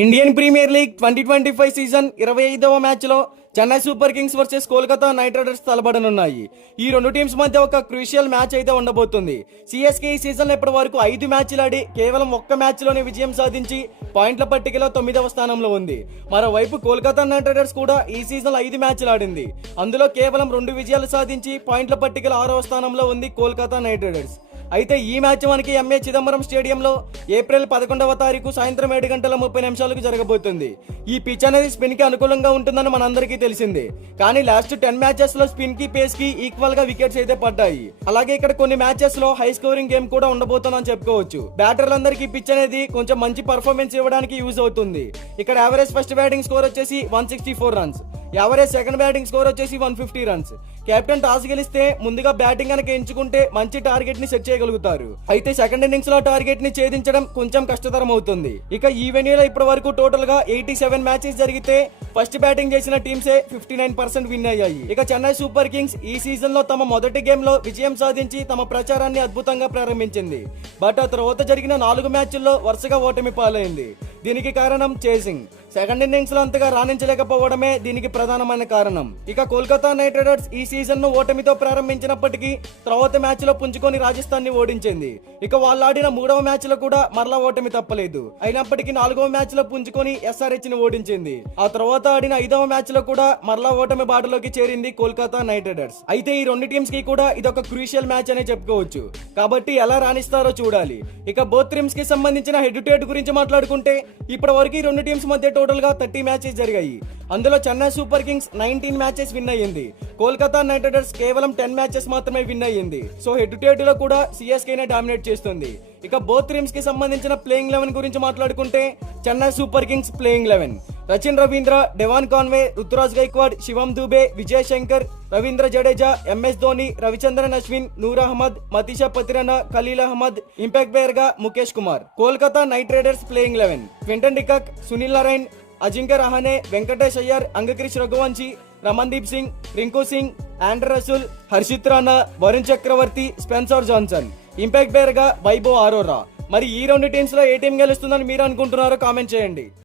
Indian premier league 2025 season 25వ మ్యాచ్లో Chennai super kings versus Kolkata knight riders తలపడనున్నాయి. ఈ రెండు టీమ్స్ మధ్య ఒక క్రూషియల్ మ్యాచ్ అయితే ఉండబోతుంది. సిఎస్కే ఈ సీజన్ ఇప్పటి వరకు 5 మ్యాచ్లు ఆడి కేవలం ఒక్క మ్యాచ్లోనే విజయం సాధించి పాయింట్ల పట్టికలో 9వ స్థానంలో ఉంది. మరోవైపు కోల్కతా నైట్ రైడర్స్ కూడా ఈ సీజన్ 5 మ్యాచ్లు ఆడింది. అందులో కేవలం 2 విజయాలు సాధించి పాయింట్ల పట్టికలో 6వ స్థానంలో ఉంది కోల్కతా నైట్ రైడర్స్. అయితే ఈ మ్యాచ్ మనకి ఎంఏ చిదంబరం స్టేడియంలో ఏప్రిల్ 11వ తారీఖు సాయంత్రం 7:30 జరగబోతుంది. ఈ పిచ్ అనేది స్పిన్ కి అనుకూలంగా ఉంటుందని మనందరికీ తెలిసిందే. కానీ లాస్ట్ 10 మ్యాచెస్ లో స్పిన్ కి పేస్ కి ఈక్వల్ గా వికెట్స్ అయితే పడ్డాయి. అలాగే ఇక్కడ కొన్ని మ్యాచెస్ లో హై స్కోరింగ్ గేమ్ కూడా ఉండబోతుందని చెప్పుకోవచ్చు. బ్యాటర్లందరికీ పిచ్ అనేది కొంచెం మంచి పర్ఫార్మెన్స్ ఇవ్వడానికి యూజ్ అవుతుంది. ఇక్కడ యావరేజ్ ఫస్ట్ బ్యాటింగ్ స్కోర్ వచ్చేసి 164 runs, average second batting score వచ్చేసి 150 రన్స్. కెప్టెన్ టాస్ గెలిస్తే ముందుగా బ్యాటింగ్ కనుక ఎంచుకుంటే మంచి టార్గెట్ ని సెట్ చేయగలుగుతారు. అయితే సెకండ్ ఇన్నింగ్స్ లో టార్గెట్ ని ఛేదించడం కొంచెం కష్టతరం అవుతుంది. ఇక ఈ వెన్యూలో ఇప్పటి వరకు టోటల్ గా 87 మ్యాచెస్ జరిగితే ఫస్ట్ బ్యాటింగ్ చేసిన టీమ్సే 59% విన్ అయ్యాయి. ఇక చెన్నై సూపర్ కింగ్స్ ఈ సీజన్ లో తమ మొదటి గేమ్ లో విజయం సాధించి తమ ప్రచారాన్ని అద్భుతంగా ప్రారంభించింది. బట్ ఆ తర్వాత జరిగిన 4 మ్యాచ్ల్లో వరుసగా ఓటమి పాలైంది. దీనికి కారణం చేసింగ్. సెకండ్ ఇన్నింగ్స్ లో అంతగా రాణించలేకపోవడమే దీనికి ప్రధానమైన కారణం. ఇక కోల్కతా నైట్ రైడర్స్ ఈ సీజన్ ను ఓటమితో ప్రారంభించినప్పటికీ తర్వాత మ్యాచ్ లో పుంజుకొని రాజస్థాన్ ని ఓడించింది. ఇక వాళ్ళు ఆడిన 3వ మ్యాచ్ లో కూడా మరలా ఓటమి తప్పలేదు. అయినప్పటికీ 4వ మ్యాచ్ లో పుంజుకొని ఎస్ఆర్హెచ్ ని ఓడించింది. ఆ తర్వాత ఆడిన 5వ మ్యాచ్ లో కూడా మరలా ఓటమి బాటలోకి చేరింది కోల్కతా నైట్ రైడర్స్. అయితే ఈ రెండు టీమ్స్ కి కూడా ఇదొక క్రూషియల్ మ్యాచ్ అనే చెప్పుకోవచ్చు. కాబట్టి ఎలా రాణిస్తారో చూడాలి. ఇక బోత్ టీమ్స్ కి సంబంధించిన హెడ్ టు హెడ్ గురించి మాట్లాడుకుంటే ఇప్పటి వరకు ఈ రెండు టీమ్స్ మధ్య టోటల్ గా 30 మ్యాచెస్ జరిగాయి. అందులో Chennai super Kings 19 matches win అయ్యింది. కోల్కతా నైట్ రైడర్స్ కేవలం 10 మ్యాచెస్ మాత్రమే విన్ అయ్యింది. సో హెడ్ టు హెడ్ లో కూడా సిఎస్కే నే డామినేట్ చేస్తుంది. ఇక బోత్ టీమ్స్ కి సంబంధించిన ప్లేయింగ్ 11 గురించి మాట్లాడుకుంటే Chennai super kings playing 11: Sachin Ravindra, Devon Conway, Ruturaj Gaikwad, Shivam Dube, Vijay Shankar, Ravindra Jadeja, MS Dhoni, Ravichandran Ashwin, Noor Ahmad, Matheesha Pathirana, Khaleel Ahmed, impact player గా Mukesh Kumar. Kolkata knight riders playing 11: Quinton de Kock, Sunil Narine, Ajinkya Rahane, Venkatesh Iyer, Angkrish Raghuvanshi, Ramandeep Singh, Rinku Singh, Andre Russell, Harshit Rana, Varun Chakravarthy, Spencer Johnson. Impact player గా వైభవ్ అరోరా. మరి ఈ రెండు టీమ్స్ లో ఏ టీం గెలుస్తుందని మీరు అనుకుంటున్నారో కామెంట్ చేయండి.